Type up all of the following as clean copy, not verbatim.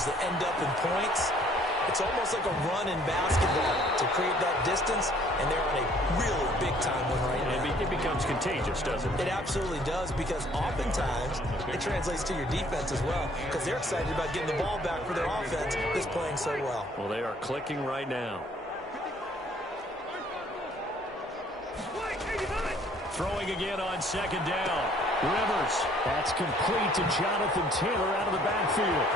drives that end up in points. It's almost like a run in basketball to create that distance, and they're on a really big-time one right now. It becomes contagious, doesn't it? It absolutely does, because oftentimes it translates to your defense as well, because they're excited about getting the ball back for their offense that's playing so well. Well, they are clicking right now. Throwing again on second down. Rivers. That's complete to Jonathan Taylor out of the backfield.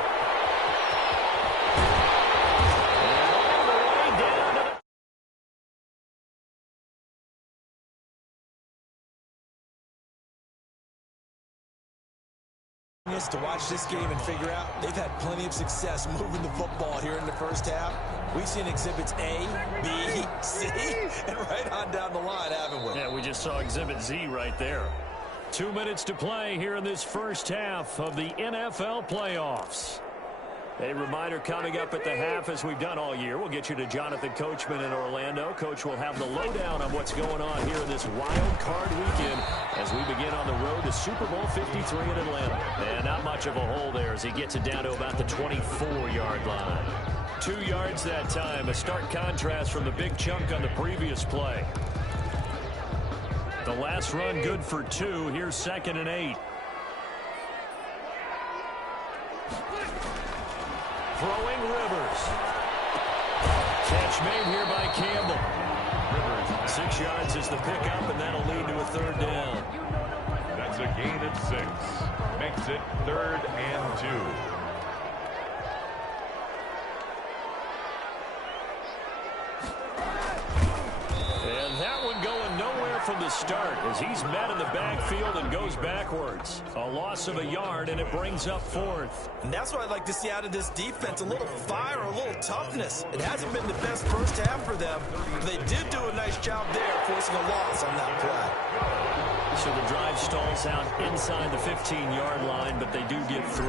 To watch this game and figure out they've had plenty of success moving the football here in the first half. We've seen exhibits A, B, C, and right on down the line, haven't we? Yeah, we just saw exhibit Z right there. 2 minutes to play here in this first half of the NFL playoffs. A reminder coming up at the half, as we've done all year. We'll get you to Jonathan Coachman in Orlando. Coach will have the lowdown on what's going on here in this wild card weekend as we begin on the road to Super Bowl 53 in Atlanta. And not much of a hole there as he gets it down to about the 24-yard line. 2 yards that time, a stark contrast from the big chunk on the previous play. The last run good for 2. Here's 2nd and 8. Throwing Rivers. Catch made here by Campbell. Rivers. 6 yards is the pickup, and that'll lead to a 3rd down. That's a gain of 6. Makes it 3rd and 2. And that one going nowhere from the start as he's met in the backfield and goes backwards. A loss of a yard, and it brings up 4th. And that's what I'd like to see out of this defense, a little fire, a little toughness. It hasn't been the best first half for them, but they did do a nice job there, forcing a loss on that play. So the drive stalls out inside the 15-yard line, but they do get 3.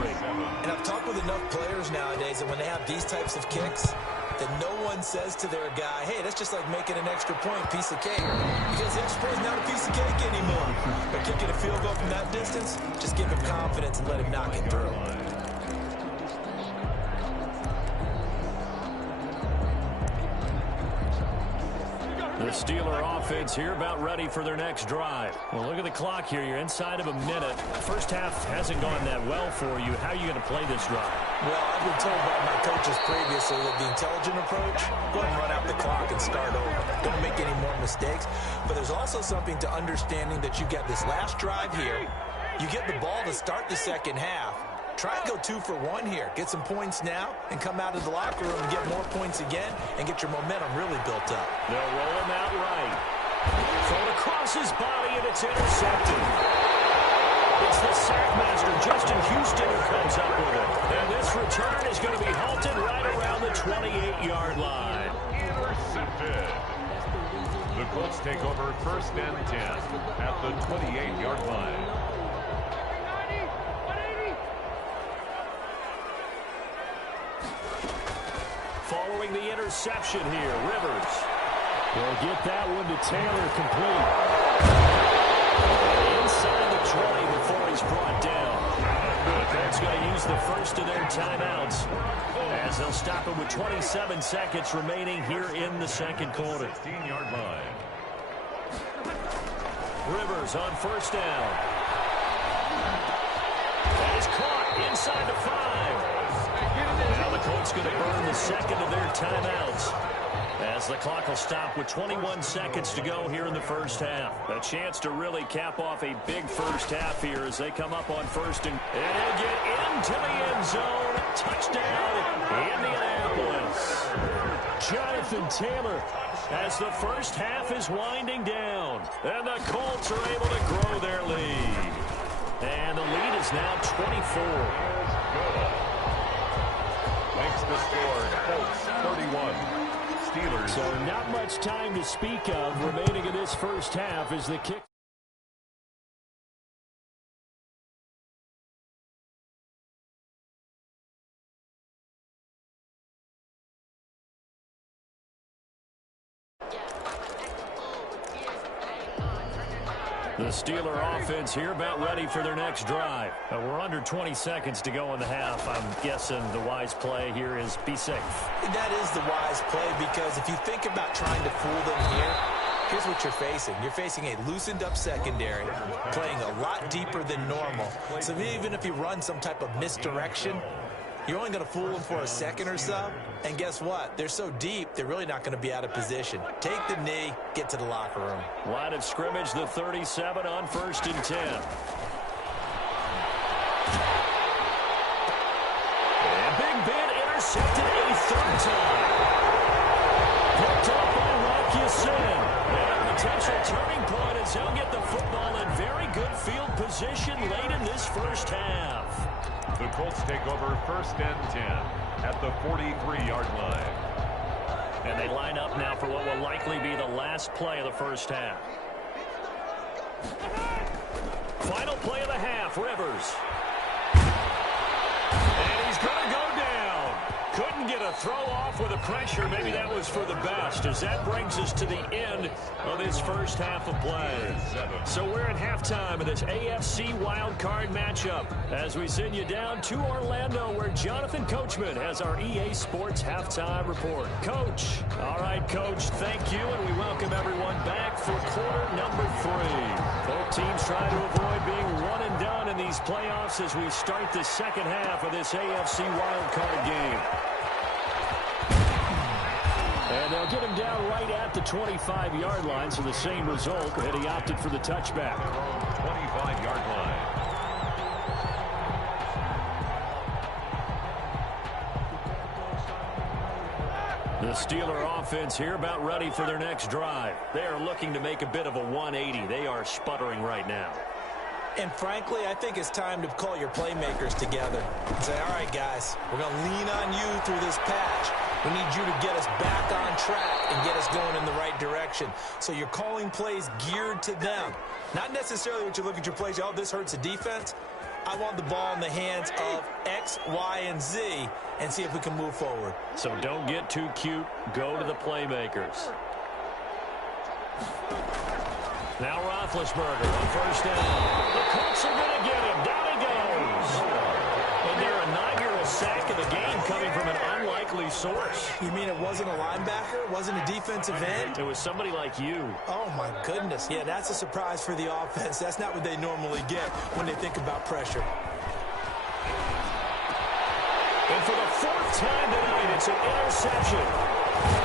And I've talked with enough players nowadays that when they have these types of kicks, that no one says to their guy, hey, that's just like making an extra point, piece of cake. Because the extra point is not a piece of cake anymore. But kicking a field goal from that distance, just give him confidence and let him knock it through. The Steeler offense here about ready for their next drive. Well, look at the clock here. You're inside of a minute. First half hasn't gone that well for you. How are you going to play this drive? Well, I've been told by my coaches previously that the intelligent approach, go ahead and run out the clock and start over. Don't make any more mistakes. But there's also something to understanding that you get this last drive here. You get the ball to start the second half. Try and go 2 for 1 here. Get some points now and come out of the locker room and get more points again and get your momentum really built up. They'll roll him out right. Thrown across his body, and it's intercepted. It's the sackmaster, Justin Houston, who comes up with it. And this return is going to be halted right around the 28-yard line. Intercepted. The Colts take over 1st and 10 at the 28-yard line. Following the interception here, Rivers will get that one to Taylor complete. Inside the 20 before he's brought down. That's going to use the first of their timeouts as they'll stop it with 27 seconds remaining here in the second quarter. 16-yard line. Rivers on 1st down. That is caught inside the 5. Now the Colts going to burn the second of their timeouts as the clock will stop with 21 seconds to go here in the first half. A chance to really cap off a big first half here as they come up on 1st and he'll get into the end zone. Touchdown, Indianapolis. Jonathan Taylor as the first half is winding down. And the Colts are able to grow their lead. And the lead is now 24. Makes the score Colts 31. Steelers. So not much time to speak of remaining in this first half as the kick. The Steeler offense here about ready for their next drive. We're under 20 seconds to go in the half. I'm guessing the wise play here is be safe. That is the wise play, because if you think about trying to fool them here, here's what you're facing. You're facing a loosened up secondary, playing a lot deeper than normal. So even if you run some type of misdirection, you're only going to fool them for a second or so. And guess what? They're so deep, they're really not going to be out of position. Take the knee, get to the locker room. Line of scrimmage, the 37 on 1st and 10. And Big Ben intercepted a third time. Picked up by Rock-Ya-Sin. And a potential turning point as he'll get the football in very good field position late in this first half. The Colts take over 1st and 10 at the 43-yard line. And they line up now for what will likely be the last play of the first half. Final play of the half, Rivers. And he's going to go down. Couldn't get a throw off with the pressure. Maybe that was for the best, as that brings us to the end of this first half of play. So we're at halftime of this AFC wildcard matchup as we send you down to Orlando, where Jonathan Coachman has our EA Sports halftime report. Coach. All right, Coach, thank you, and we welcome everyone back for quarter number 3. Both teams try to avoid being one and done in these playoffs as we start the second half of this AFC wildcard game. And they'll get him down right at the 25-yard line, so the same result, and he opted for the touchback. 25-yard line. The Steeler offense here about ready for their next drive. They are looking to make a bit of a 180. They are sputtering right now. And frankly, I think it's time to call your playmakers together and say, all right, guys, we're going to lean on you through this patch. We need you to get us back on track and get us going in the right direction. So you're calling plays geared to them. Not necessarily what you look at your plays, oh, this hurts the defense. I want the ball in the hands of X, Y, and Z and see if we can move forward. So don't get too cute. Go to the playmakers. Now Roethlisberger on 1st down. The Colts are going to get him. Down he goes. And their inaugural sack of the game coming from an unlikely source. You mean it wasn't a linebacker? It wasn't a defensive end? It was somebody like you. Oh, my goodness. Yeah, that's a surprise for the offense. That's not what they normally get when they think about pressure. And for the 4th time tonight, it's an interception.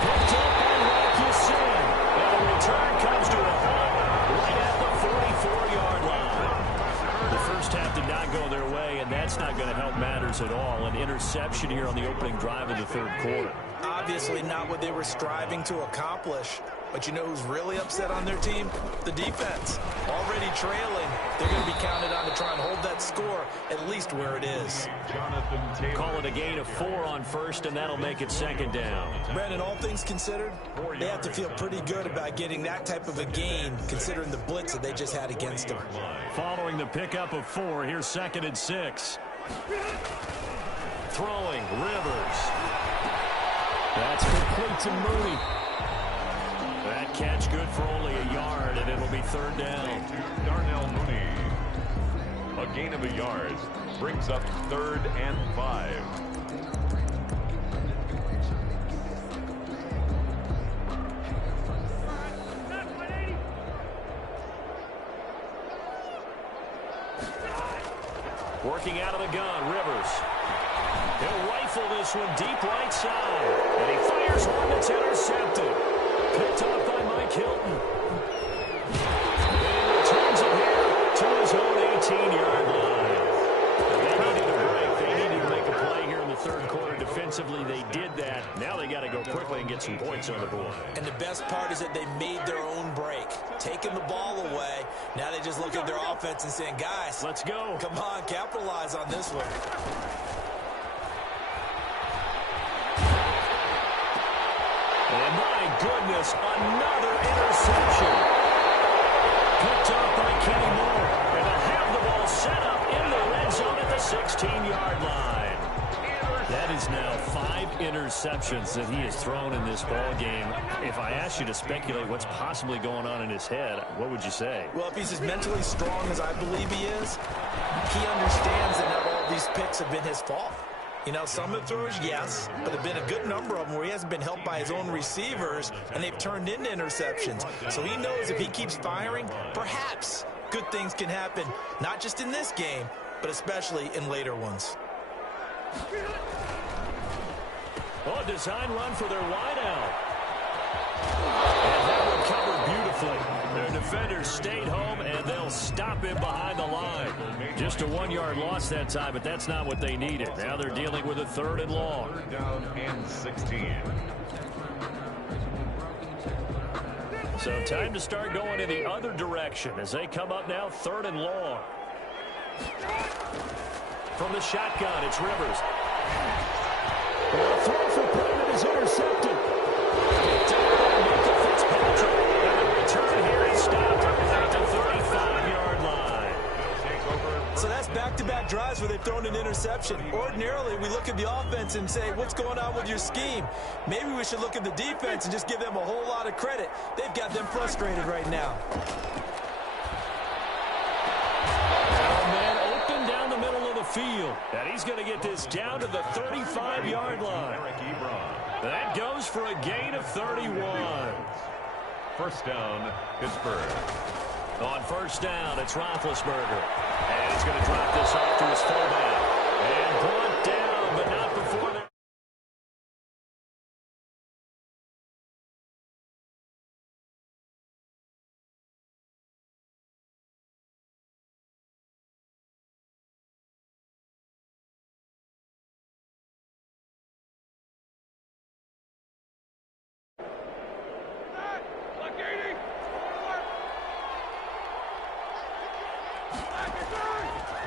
Picked up by Rock-Ya-Sin. And the return comes to a halt right at the 44-yard line. The first half did not go their way, and that's not going to help matters at all. An interception here on the opening drive of the 3rd quarter. Obviously not what they were striving to accomplish. But you know who's really upset on their team? The defense. Already trailing. They're going to be counted on to try and hold that score at least where it is. Call it a gain of 4 on 1st, and that'll make it 2nd down. Brandon, all things considered, they have to feel pretty good about getting that type of a gain, considering the blitz that they just had against them. Following the pickup of 4, here's 2nd and 6. Throwing, Rivers. That's complete to Mooney. That catch good for only a yard, and it'll be 3rd down. Darnell Mooney. A gain of a yard brings up 3rd and 5. Working out of the gun, Rivers. He'll rifle this one deep right side. And he fires one that's intercepted. Picked off by Mike Hilton. And he returns it here to his own 18-yard line. They needed a break. They needed to make a play here in the 3rd quarter. Defensively, they did that. Now they got to go quickly and get some points on the board. And the best part is that they made their own break. Taking the ball away. Now they just look at their offense and saying, guys, let's go. Come on, capitalize on this one. And my goodness, another interception. Picked off by Kenny Moore. And they'll have the ball set up in the red zone at the 16-yard line. That is now 5 interceptions that he has thrown in this ball game. If I asked you to speculate what's possibly going on in his head, what would you say? Well, if he's as mentally strong as I believe he is, he understands that not all these picks have been his fault. You know, some of the throws, yes, but there have been a good number of them where he hasn't been helped by his own receivers, and they've turned into interceptions. So he knows if he keeps firing, perhaps good things can happen, not just in this game, but especially in later ones. Oh, design run for their wideout. And that one covered beautifully. Their defenders stayed home, and they'll stop him behind the line. Just a 1-yard loss that time, but that's not what they needed. Now they're dealing with a 3rd and long. 3rd down and 16. So time to start going in the other direction as they come up now 3rd and long. From the shotgun, it's Rivers. The throw for Pittman is intercepted. And the return here is stopped at the 35-yard line. So that's back-to-back drives where they've thrown an interception. Ordinarily, we look at the offense and say, what's going on with your scheme? Maybe we should look at the defense and just give them a whole lot of credit. They've got them frustrated right now. Field, and he's going to get this down to the 35-yard line. That goes for a gain of 31. 1st down, Pittsburgh. On 1st down, it's Roethlisberger. And he's going to drop this off to his fullback. And brought down, but not before that.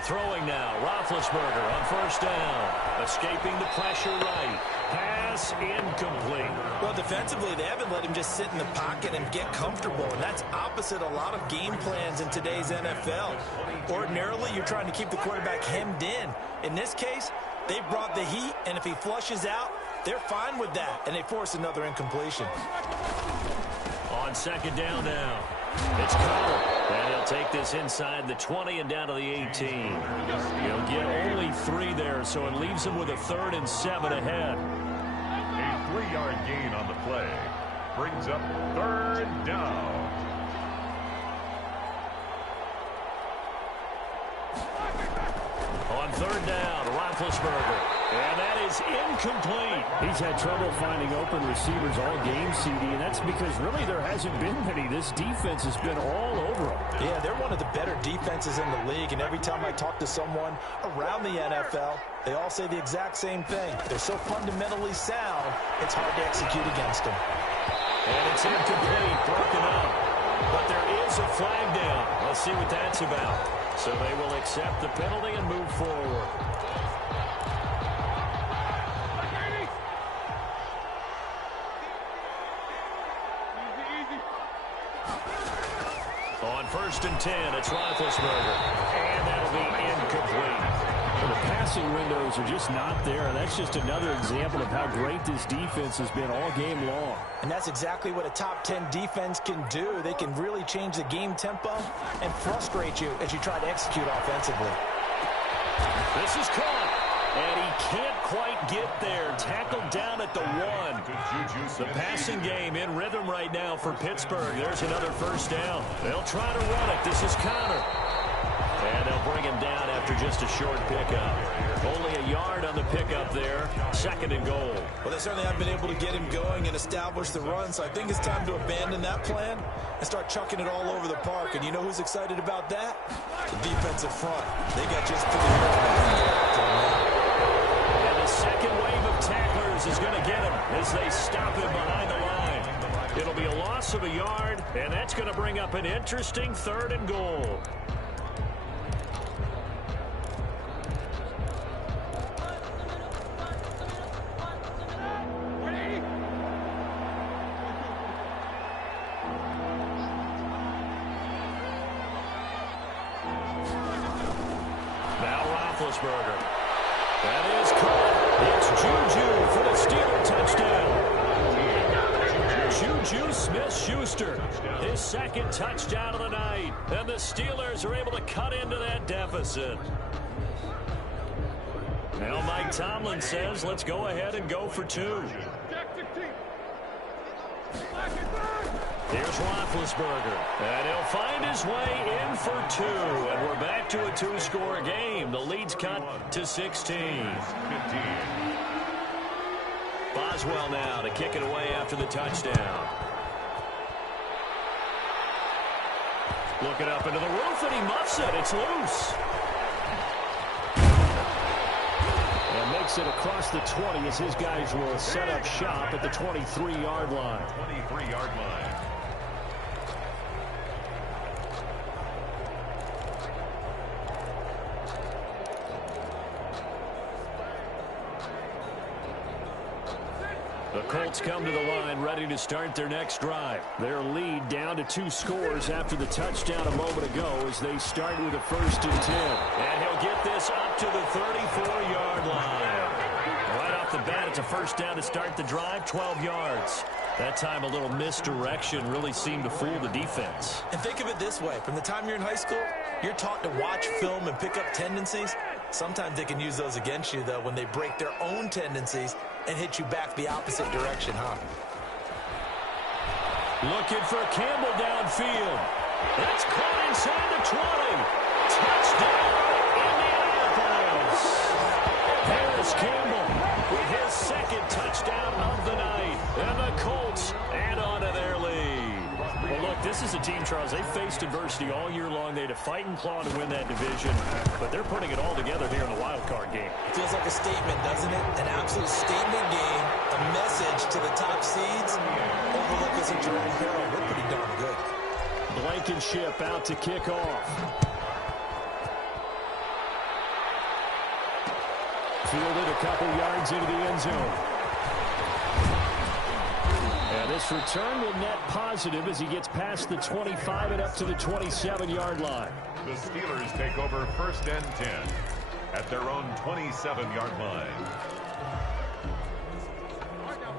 Throwing now, Roethlisberger on 1st down. Escaping the pressure right. Pass incomplete. Well, defensively, they haven't let him just sit in the pocket and get comfortable, and that's opposite a lot of game plans in today's NFL. Ordinarily, you're trying to keep the quarterback hemmed in. In this case, they brought the heat, and if he flushes out, they're fine with that, and they force another incompletion. On 2nd down now, it's Connor. And he'll take this inside the 20 and down to the 18. He'll get only 3 there, so it leaves him with a 3rd and 7 ahead. A 3-yard gain on the play brings up 3rd down. On 3rd down, Roethlisberger. And that is incomplete. He's had trouble finding open receivers all game, CD, and that's because really there hasn't been many. This defense has been all over them. Yeah, they're one of the better defenses in the league, and every time I talk to someone around the NFL, they all say the exact same thing. They're so fundamentally sound, it's hard to execute against them. And it's incomplete, broken up. But there is a flag down. Let's see what that's about. So they will accept the penalty and move forward. On 1st and 10, it's Roethlisberger. And that'll be incomplete. Well, the passing windows are just not there. And that's just another example of how great this defense has been all game long. And that's exactly what a top 10 defense can do. They can really change the game tempo and frustrate you as you try to execute offensively. This is caught. And he can't quite get there. Tackled down at the 1. The passing game in rhythm right now for Pittsburgh. There's another 1st down. They'll try to run it. This is Connor. And they'll bring him down after just a short pickup. Only a yard on the pickup there. 2nd and goal. Well, they certainly haven't been able to get him going and establish the run, so I think it's time to abandon that plan and start chucking it all over the park. And you know who's excited about that? The defensive front. They got just to the And the second wave of tacklers is going to get him as they stop him behind the line. It'll be a loss of a yard, and that's going to bring up an interesting 3rd and goal. Roethlisberger. That is caught. It's Juju for the Steeler touchdown. Juju Smith-Schuster, his second touchdown of the night. And the Steelers are able to cut into that deficit. Now Mike Tomlin says, let's go ahead and go for two. Here's Roethlisberger, and he'll find his way in for two, and we're back to a two-score game. The lead's cut to 16. Boswell now to kick it away after the touchdown. Looking up into the roof, and he muffs it. It's loose. And makes it across the 20 as his guys will set up shop at the 23-yard line. 23-yard line. The Colts come to the line ready to start their next drive. Their lead down to 2 scores after the touchdown a moment ago as they start with a 1st and 10. And he'll get this up to the 34-yard line. Right off the bat, it's a 1st down to start the drive, 12 yards. That time a little misdirection really seemed to fool the defense. And think of it this way. From the time you're in high school, you're taught to watch film and pick up tendencies. Sometimes they can use those against you, though, when they break their own tendencies and hit you back the opposite direction, huh? Looking for Campbell downfield. That's caught inside the 20. Touchdown, Indianapolis. Harris Campbell with his 2nd touchdown of the night. And the Colts add on to their lead. Well, look, this is a team, Charles. They faced adversity all year long. They had to fight and claw to win that division, but they're putting it all together here in the wild card game. Feels like a statement, doesn't it? An absolute statement game, a message to the top seeds. Overlook us at Jerome Carroll. We're pretty darn good. Blankenship out to kick off. Fielded a couple yards into the end zone. And this return will net positive as he gets past the 25 and up to the 27-yard line. The Steelers take over 1st and 10 at their own 27-yard line.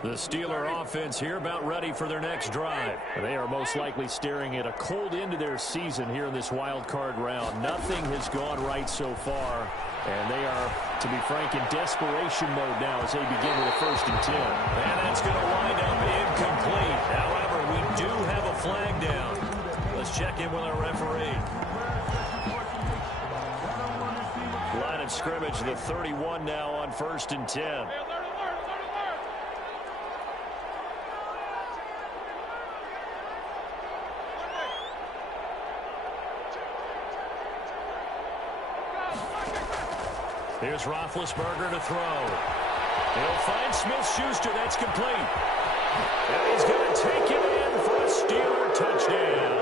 The Steeler offense here about ready for their next drive. They are most likely staring at a cold end to their season here in this wild card round. Nothing has gone right so far, and they are, to be frank, in desperation mode now as they begin with a 1st and 10. And that's going to wind up incomplete. However, we do have a flag down. Let's check in with our referee. Line of scrimmage, the 31 now on 1st and 10. Here's Roethlisberger to throw. He'll find Smith-Schuster. That's complete. And he's going to take it in for a Steeler touchdown.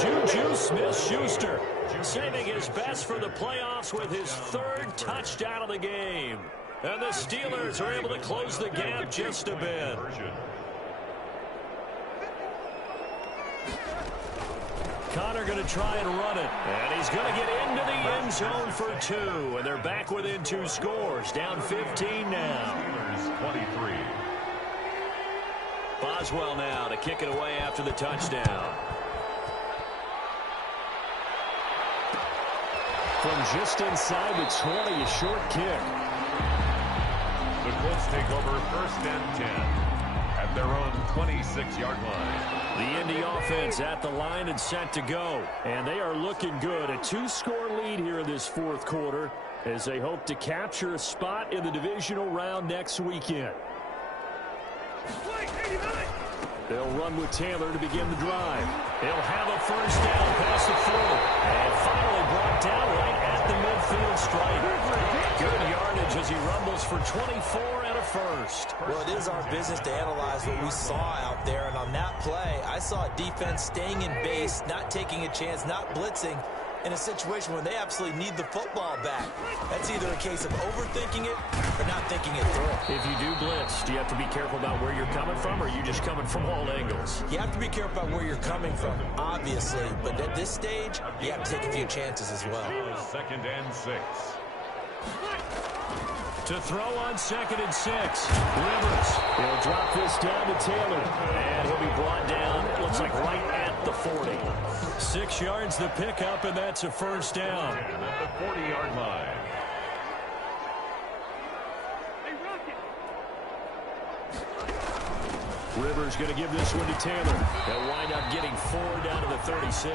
Juju Smith-Schuster saving his best for the playoffs with his 3rd touchdown of the game. And the Steelers are able to close the gap just a bit. Connor going to try and run it. And he's going to get into the end zone for 2. And they're back within 2 scores. Down 15 now. Steelers 23. Boswell now to kick it away after the touchdown. From just inside the 20, a short kick. The Colts take over 1st and 10 at their own 26-yard line. The Indy offense at the line and set to go. And they are looking good. A 2-score lead here in this 4th quarter as they hope to capture a spot in the divisional round next weekend. They'll run with Taylor to begin the drive. He'll have a 1st down past the 4. And finally brought down right at the midfield stripe. Good yardage as he rumbles for 24 and a 1st. Well, it is our business to analyze what we saw out there. And on that play, I saw a defense staying in base, not taking a chance, not blitzing, in a situation where they absolutely need the football back. That's either a case of overthinking it or not thinking it through. If you do blitz, do you have to be careful about where you're coming from, or are you just coming from all angles? You have to be careful about where you're coming from, obviously. But at this stage, you have to take a few chances as well. 2nd and 6. To throw on 2nd and 6. Rivers. He'll drop this down to Taylor. And he'll be brought down, it looks like right at the 40. 6 yards the pickup, and that's a first down. And at the 40-yard line. Rivers going to give this one to Taylor. They'll wind up getting 4 down to the 36.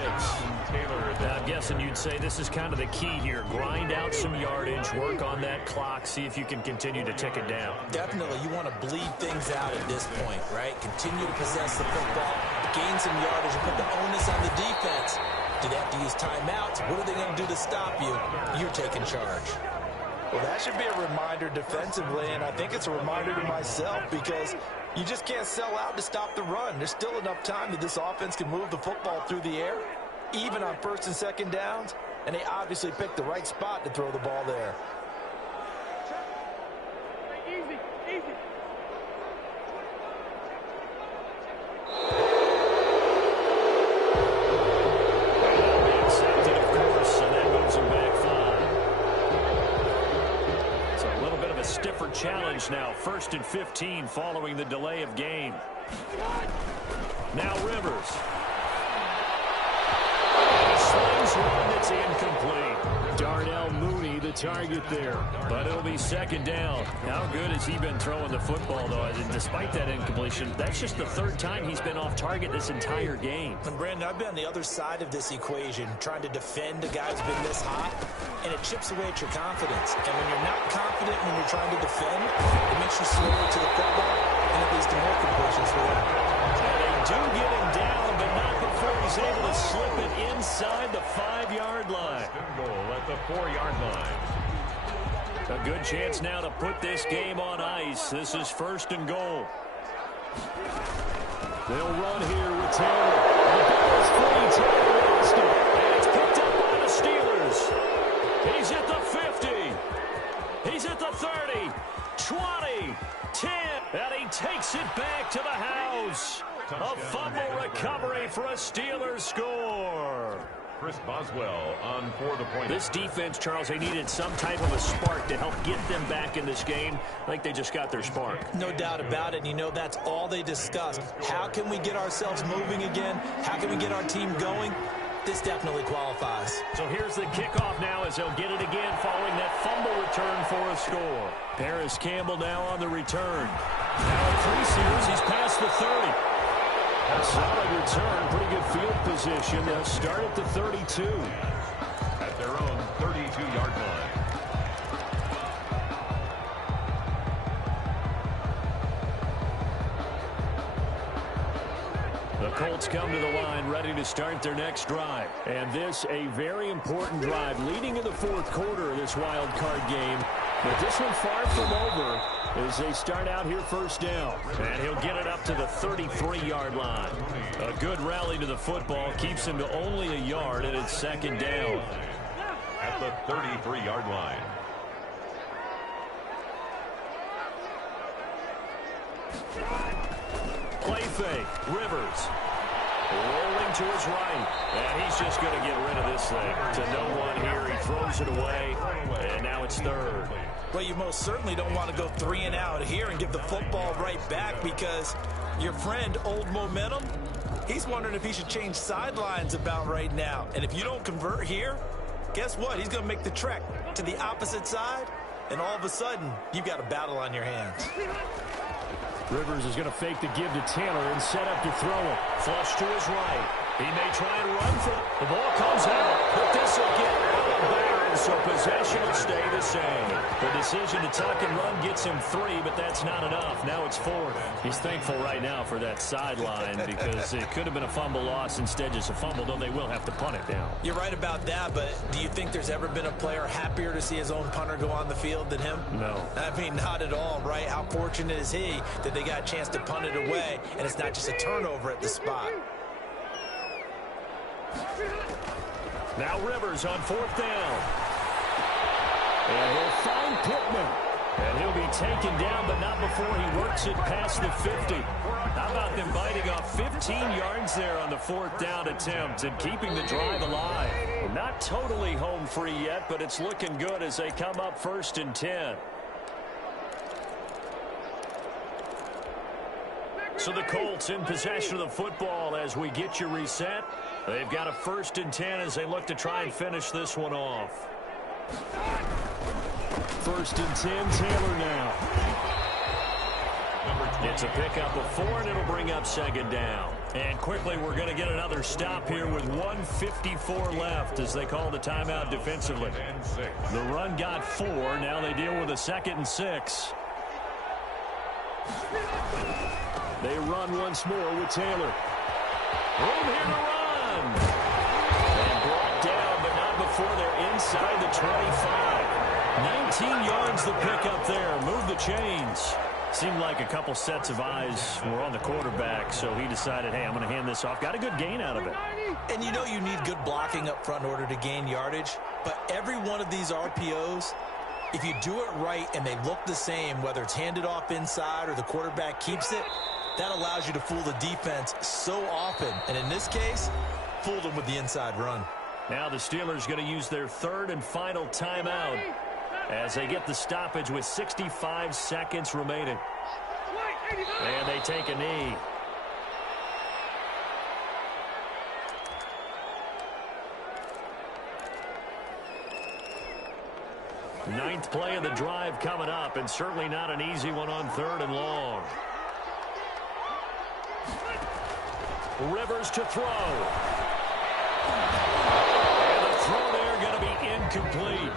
Now, I'm guessing you'd say this is kind of the key here. Grind out some yardage, work on that clock, see if you can continue to tick it down. Definitely, you want to bleed things out at this point, right? Continue to possess the football, gain some yardage, and put the onus on the defense. Do they have to use timeouts? What are they going to do to stop you? You're taking charge. Well, that should be a reminder defensively, and I think it's a reminder to myself because you just can't sell out to stop the run. There's still enough time that this offense can move the football through the air, even on 1st and 2nd downs, and they obviously picked the right spot to throw the ball there. Easy, easy. Accepted, of course, and that moves him back 5. So a little bit of a stiffer challenge now. 1st and 15 following the delay of game. Now Rivers. He slings one that's incomplete. Darnell Mooney, the target there. But it'll be 2nd down. How good has he been throwing the football, though? And despite that incompletion, that's just the 3rd time he's been off target this entire game. And Brandon, I've been on the other side of this equation, trying to defend a guy who's been this hot, and it chips away at your confidence. And when you're not confident when you're trying to defend, it makes you slower to the football, and it leads to more completions for them. And they do get him down, but not before he's able to slip it inside the 5-yard line. Goal at the 4-yard line. A good chance now to put this game on ice. This is 1st and goal. They'll run here with Taylor. The ball is free. Taylor lost it. And it's picked up by the Steelers. He's at the 50. He's at the 30. 20. 10. And he takes it back to the house. A fumble recovery for a Steelers score. Chris Boswell on for the point. This defense, Charles, they needed some type of a spark to help get them back in this game. I think they just got their spark. No doubt about it. And you know, that's all they discussed. How can we get ourselves moving again? How can we get our team going? This definitely qualifies. So here's the kickoff now as they'll get it again following that fumble return for a score. Paris Campbell now on the return. Now at 3 series, he's past the 30. A solid return, pretty good field position. They'll start at the 32. At their own 32-yard line. The Colts come to the line ready to start their next drive. And this a very important drive leading in the 4th quarter of this wild card game. But this one far from over as they start out here 1st down. And he'll get it up to the 33-yard line. A good rally to the football keeps him to only a yard, and it's 2nd down. At the 33-yard line. Play fake. Rivers. Rolling to his right. And he's just going to get rid of this thing. To no one here. He throws it away. And now it's 3rd. Well, you most certainly don't want to go 3 and out here and give the football right back because your friend, Old Momentum, he's wondering if he should change sidelines about right now. And if you don't convert here, guess what? He's going to make the trek to the opposite side, and all of a sudden, you've got a battle on your hands. Rivers is going to fake the give to Taylor and set up to throw it. Flush to his right. He may try and run for it. The ball comes out, but this will get out of bounds, so possession will stay the same. The decision to tuck and run gets him 3, but that's not enough. Now it's 4th. He's thankful right now for that sideline because it could have been a fumble loss, instead just a fumble, though they will have to punt it down. You're right about that, but do you think there's ever been a player happier to see his own punter go on the field than him? No. I mean, not at all, right? How fortunate is he that they got a chance to punt it away, and it's not just a turnover at the spot. Now Rivers on 4th down. And he'll find Pittman. And he'll be taken down, but not before he works it past the 50. How about them biting off 15 yards there on the 4th down attempt and keeping the drive alive? Not totally home free yet, but it's looking good as they come up 1st and 10. So the Colts in possession of the football as we get you reset. They've got a 1st and 10 as they look to try and finish this one off. 1st and 10, Taylor now. It's a pickup of 4, and it'll bring up 2nd down. And quickly, we're going to get another stop here with 1:54 left as they call the timeout defensively. The run got 4. Now they deal with a 2nd and 6. They run once more with Taylor. Room here to run. And brought down, but not before they're inside the 25. 19 yards the pickup there. Move the chains. Seemed like a couple sets of eyes were on the quarterback, so he decided, hey, I'm going to hand this off. Got a good gain out of it. And you know you need good blocking up front in order to gain yardage, but every one of these RPOs, if you do it right and they look the same, whether it's handed off inside or the quarterback keeps it, that allows you to fool the defense so often. And in this case, fooled them with the inside run. Now the Steelers going to use their 3rd and final timeout as they get the stoppage with 65 seconds remaining. And they take a knee. Ninth play of the drive coming up, and certainly not an easy one on 3rd and long. Rivers to throw. And the throw there going to be incomplete.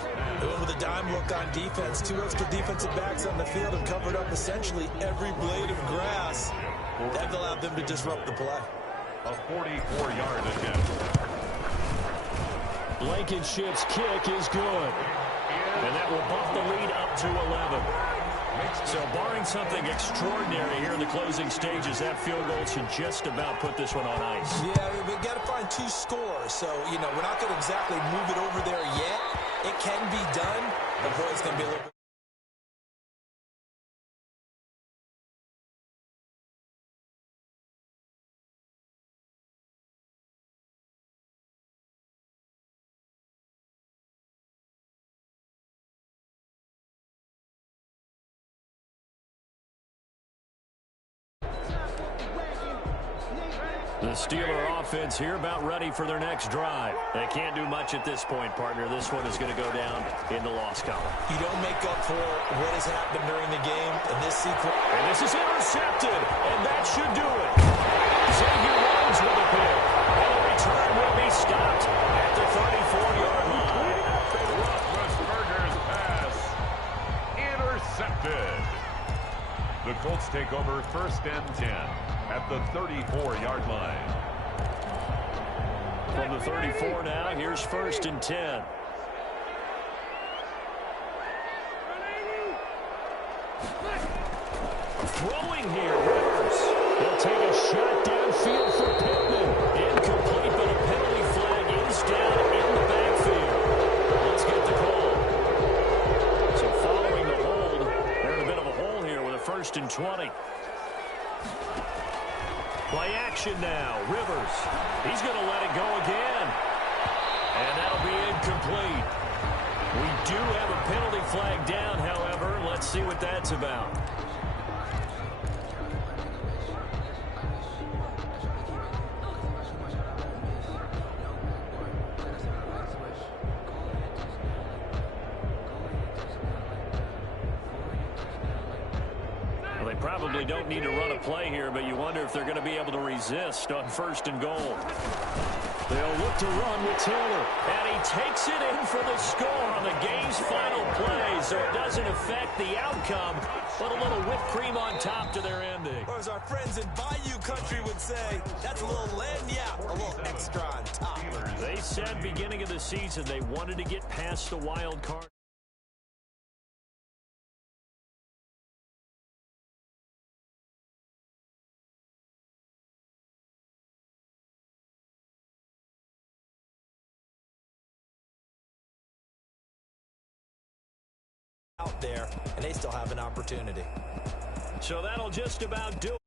With a dime look on defense, 2 extra defensive backs on the field and covered up essentially every blade of grass. That allowed them to disrupt the play. A 44-yard attempt. Blankenship's kick is good. And that will bump the lead up to 11. So barring something extraordinary here in the closing stages, that field goal should just about put this one on ice. Yeah, we've got to find 2 scores. So, you know, we're not going to exactly move it over there yet. It can be done, but boy, it's going to be a little bit. The Steeler offense here about ready for their next drive. They can't do much at this point, partner. This one is going to go down in the loss column. You don't make up for what has happened during the game in this sequence. And this is intercepted, and that should do it. Xavier Rhodes with a pick. And the return will be stopped at the 34-yard line. Roethlisberger's pass intercepted. The Colts take over 1st and 10 at the 34-yard line. From the 34 now, here's 1st and 10. Throwing here, Rivers. They'll take a shot downfield for Pittman. Incomplete, but a penalty flag is down in the backfield. Let's get the call. So following the hold, they're in a bit of a hole here with a 1st and 20. Play action now. Rivers. He's going to let it go again. And that'll be incomplete. We do have a penalty flag down, however. Let's see what that's about. Probably don't need to run a play here, but you wonder if they're going to be able to resist on 1st and goal. They'll look to run with Taylor. And he takes it in for the score on the game's final play, so it doesn't affect the outcome, but a little whipped cream on top to their ending. Or as our friends in Bayou Country would say, that's a little lagniappe, a little extra on top. They said beginning of the season they wanted to get past the wild card. Out there, and they still have an opportunity. So that'll just about do it.